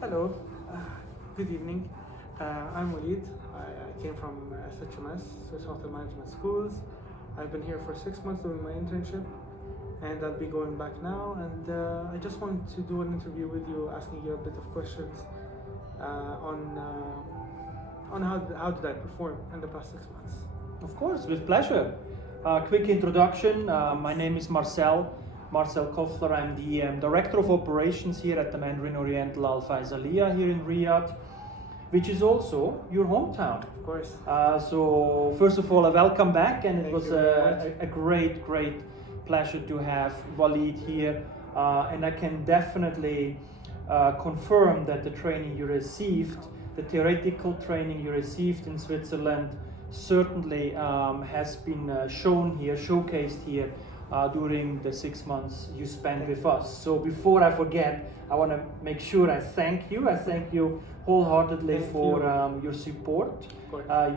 Hello, uh, good evening. I'm Walid. I came from SHMS, Swiss Hotel Management Schools. I've been here for 6 months doing my internship, and I'll be going back now. And I just wanted to do an interview with you, asking you a bit of questions on how did I perform in the past 6 months. Of course, with pleasure. Quick introduction. My name is Marcel Koffler. I'm the Director of Operations here at the Mandarin Oriental Al Faisalia here in Riyadh, which is also your hometown. Of course. So first of all, a welcome back, and it Thank was you very a great pleasure to have Walid here. And I can definitely confirm that the training you received, the theoretical training you received in Switzerland, certainly has been showcased here during the 6 months you spent with us. So before I forget, I want to make sure I thank you. I thank you wholeheartedly for your support.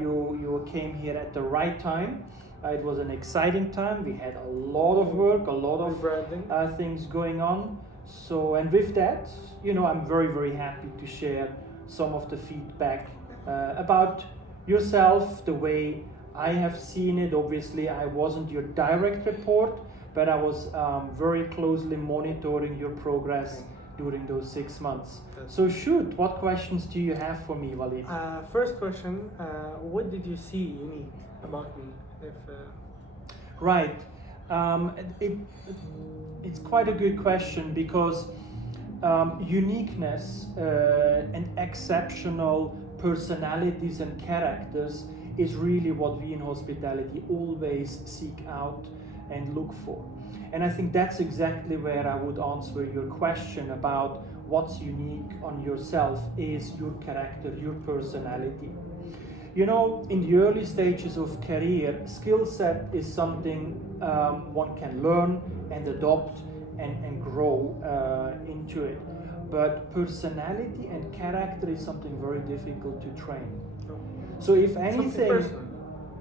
You came here at the right time. It was an exciting time. We had a lot of work, a lot of things going on. So, and with that, I'm very happy to share some of the feedback about yourself, the way I have seen it. Obviously, I wasn't your direct report, but I was very closely monitoring your progress during those 6 months. So shoot, what questions do you have for me, Walid? First question, what did you see unique about me? Right. It's quite a good question because uniqueness and exceptional personalities and characters is really what we in hospitality always seek out and look for. And I think that's exactly where I would answer your question about what's unique on yourself is your character, your personality. In the early stages of career, skill set is something one can learn and adopt and grow into it. But personality and character is something very difficult to train. So if anything,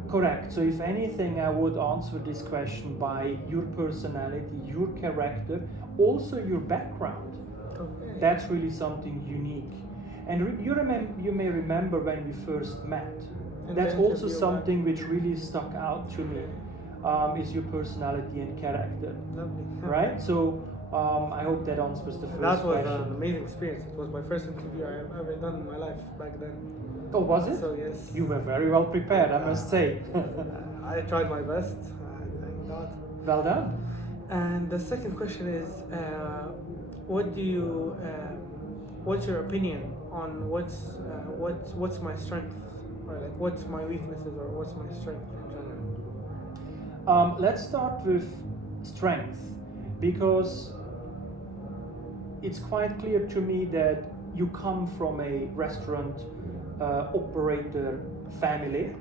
correct. So if anything, I would answer this question by your personality, your character, also your background. Okay. That's really something unique. And you may remember when we first met. And that's also something which really stuck out to me, is your personality and character. Lovely. Right? So I hope that answers the first question. That was an amazing experience. It was my first interview I have ever done in my life back then. Oh, was it? So yes. You were very well prepared, I must say. I tried my best. Thank God. Well done. And the second question is, what's your opinion on what's my strength, or like what's my weaknesses, or what's my strength in general? Let's start with strength, because it's quite clear to me that you come from a restaurant operator family.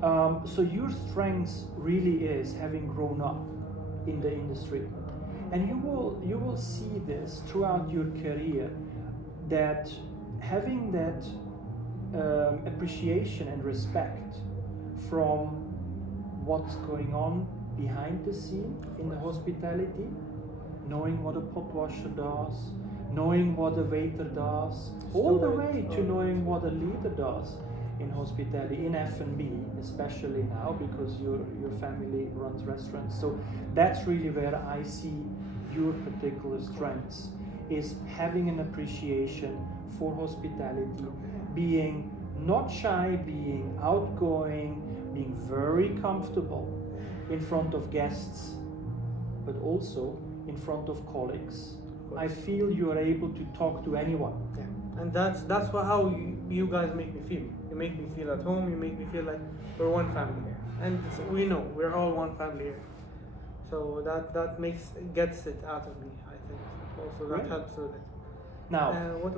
So your strength really is having grown up in the industry, and you will see this throughout your career, that having that appreciation and respect from what's going on behind the scene in the hospitality, knowing what a pot washer does, knowing what a waiter does, all the way to knowing what a leader does in hospitality, in F&B, especially now because your family runs restaurants. So that's really where I see your particular strengths, is having an appreciation for hospitality, being not shy, being outgoing, being very comfortable in front of guests, but also in front of colleagues. I feel you are able to talk to anyone. Yeah, and that's how you guys make me feel. You make me feel at home. You make me feel like we're one family here, and we know we're all one family here. So that gets it out of me. I think also that helps with it. Now,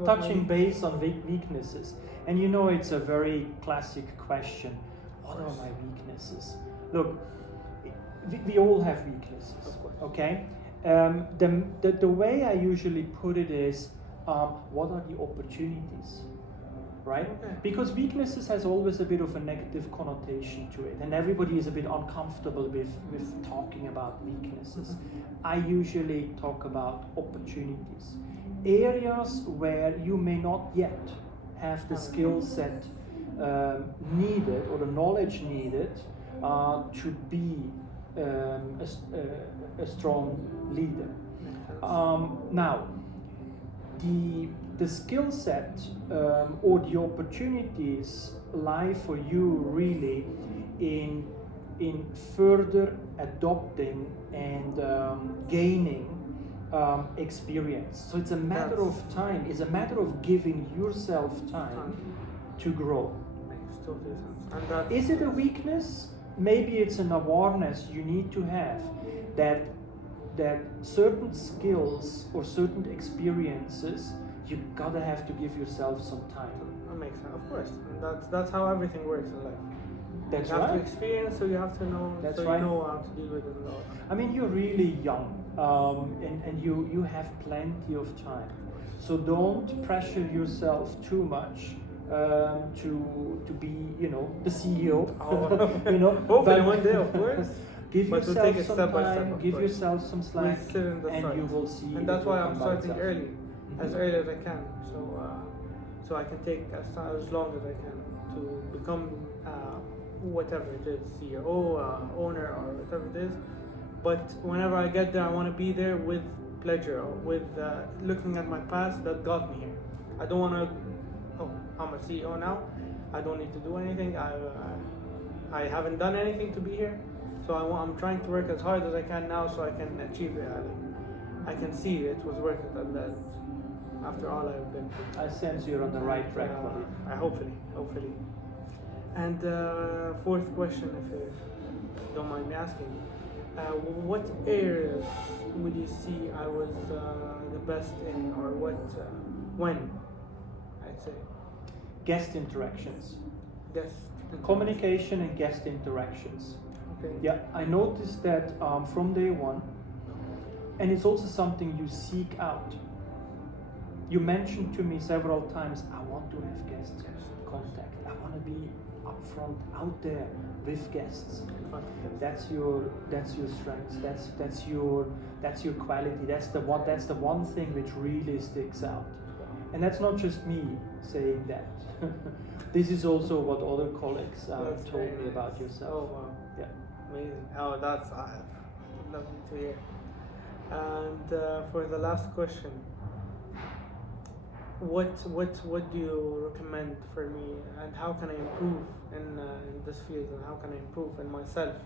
touching base on weaknesses, and it's a very classic question. What are my weaknesses? Look, we all have weaknesses. Of course. Okay. The way I usually put it is, what are the opportunities? right? Okay. Because weaknesses has always a bit of a negative connotation to it, and everybody is a bit uncomfortable with talking about weaknesses. I usually talk about opportunities, areas where you may not yet have the skill set needed or the knowledge needed to be a strong leader. Now, the skill set or the opportunities lie for you really in further adopting and gaining experience. So it's a matter of time. It's a matter of giving yourself time to grow. Makes total sense. And that's, Is it a weakness? Maybe it's an awareness you need to have that certain skills or certain experiences you gotta have to give yourself some time. that makes sense, of course. And that's how everything works in life. That's you have right. to experience, so you have to know. That's so right. you know how to deal with it and all. I mean, you're really young, and you have plenty of time. So don't pressure yourself too much to be, the CEO. Hopefully one day, of course. Give But we'll yourself take it some step by time. step, of Give course. yourself some slack, We'll sit in the and start. you will see. And that's it will why I'm come by starting itself. early, as early as I can. So I can take as long as I can to become whatever it is, CEO, owner, or whatever it is. But whenever I get there, I want to be there with pleasure, or with looking at my past that got me here. I don't want to. Oh, I'm a CEO now. I don't need to do anything. I haven't done anything to be here. So I'm trying to work as hard as I can now, so I can achieve it. I can see it was worth it, and that after all I've been through. I sense you're on the right track for it. Hopefully. And fourth question, if you don't mind me asking, what areas would you see I was the best in, or when? I'd say. Guest interactions. Yes. Communication and guest interactions. Okay. Yeah, I noticed that from day one, and it's also something you seek out. You mentioned to me several times, I want to have guest contact. I want to be upfront, out there with guests. That's your strength. That's your quality. That's the one thing which really sticks out. And that's not just me saying that. This is also what other colleagues told me about yourself. Oh wow. Yeah. Amazing. Oh, that's lovely to hear. And for the last question, what do you recommend for me, and how can I improve in this field, and how can I improve in myself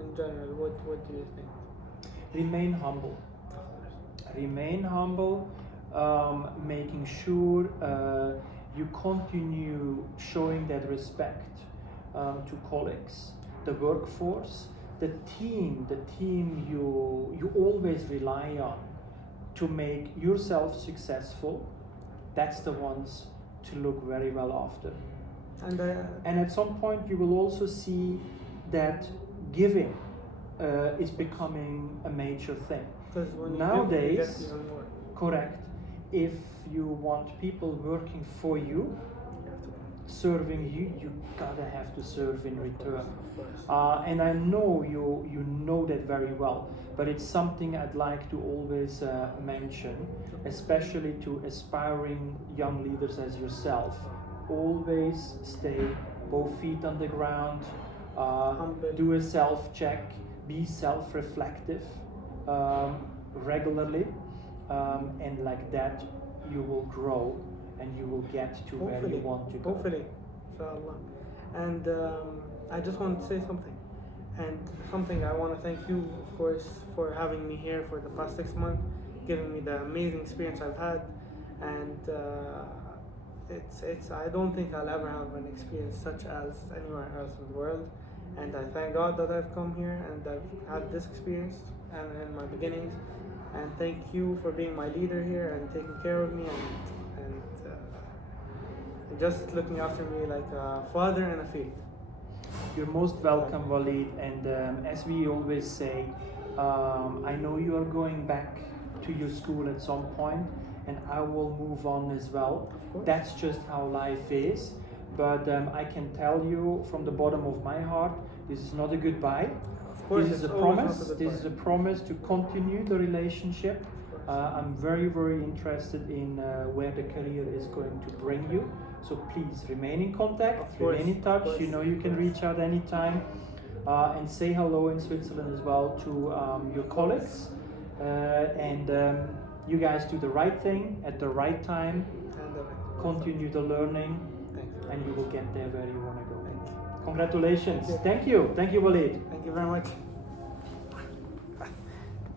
in general? What do you think? Remain humble. Remain humble, making sure you continue showing that respect to colleagues, the workforce, the team you always rely on to make yourself successful. That's the ones to look very well after. And at some point you will also see that giving is becoming a major thing. Because when Nowadays, you get even more. Correct. If you want people working for you, serving you, you gotta have to serve in return. Of course. And I know you know that very well, but it's something I'd like to always mention, especially to aspiring young leaders as yourself. Always stay both feet on the ground, do a self-check, be self-reflective regularly, and like that you will grow and you will get to where you want to go. Hopefully, inshallah. And I just want to say something. And something I want to thank you, of course, for having me here for the past 6 months, giving me the amazing experience I've had. And it's I don't think I'll ever have an experience such as anywhere else in the world. And I thank God that I've come here and I've had this experience and in my beginnings. And thank you for being my leader here and taking care of me and just looking after me like a father in a field. You're most welcome, Walid. And as we always say, I know you are going back to your school at some point, and I will move on as well. Of course. That's just how life is. But I can tell you from the bottom of my heart, this is not a goodbye. Of course, This is a it's always promise. not a This is a promise to continue the relationship. I'm very, very interested in where the career is going to bring you. So please remain in contact, Of course, remain in touch. of course, You know you can of reach out anytime, and say hello in Switzerland as well to your colleagues. You guys do the right thing at the right time. And Continue the learning, thank you. and you will get there where you want to go. Thank you. Congratulations. Thank you. Thank you, Walid. Thank you very much.